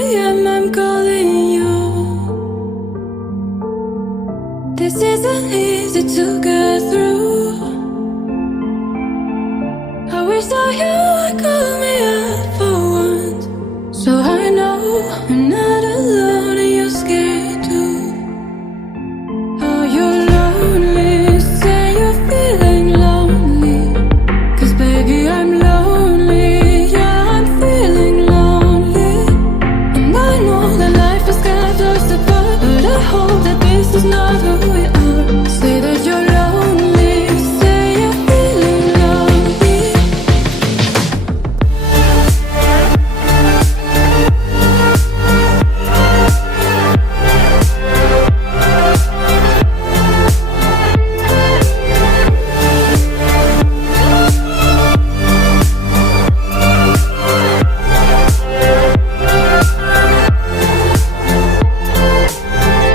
a.m. I'm calling you. This isn't easy to get through. I wish that you would call me up for once, so I know I'm not alone and you're scared too. Oh, you're lonely, say you're feeling lonely, 'cause baby I'm lonely, yeah I'm feeling lonely. And I know that life has kept us apart, but I hope that this is not who we are. Say that you're lonely, say you're feeling lonely.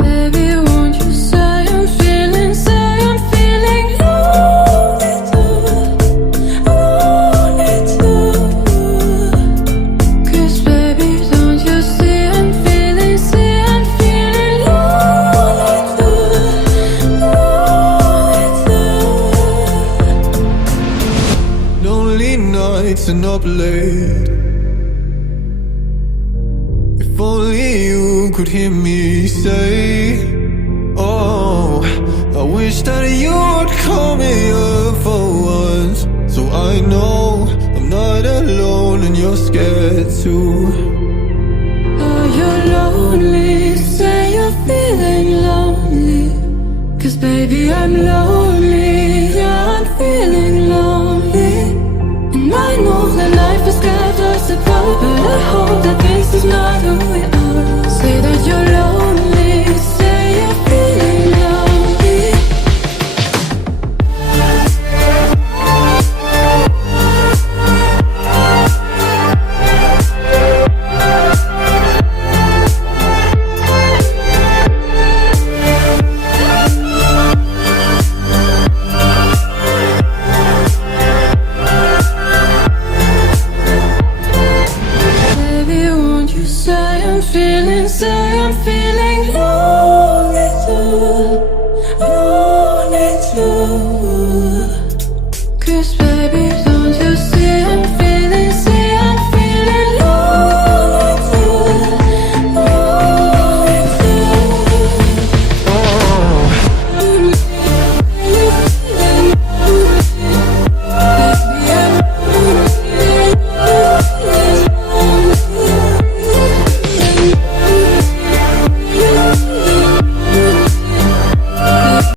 Baby, won't you say I'm feeling lonely too, lonely too. 'Cause baby, don't you see I'm feeling lonely too, lonely too. Lonely nights and up late. If only you could hear me say, oh, I wish that you would call me up for once, so I know I'm not alone and you're scared too. Oh, you're lonely, say you're feeling lonely, 'cause baby I'm lonely, yeah I'm feeling lonely. And I know that life has kept us apart, but I hope that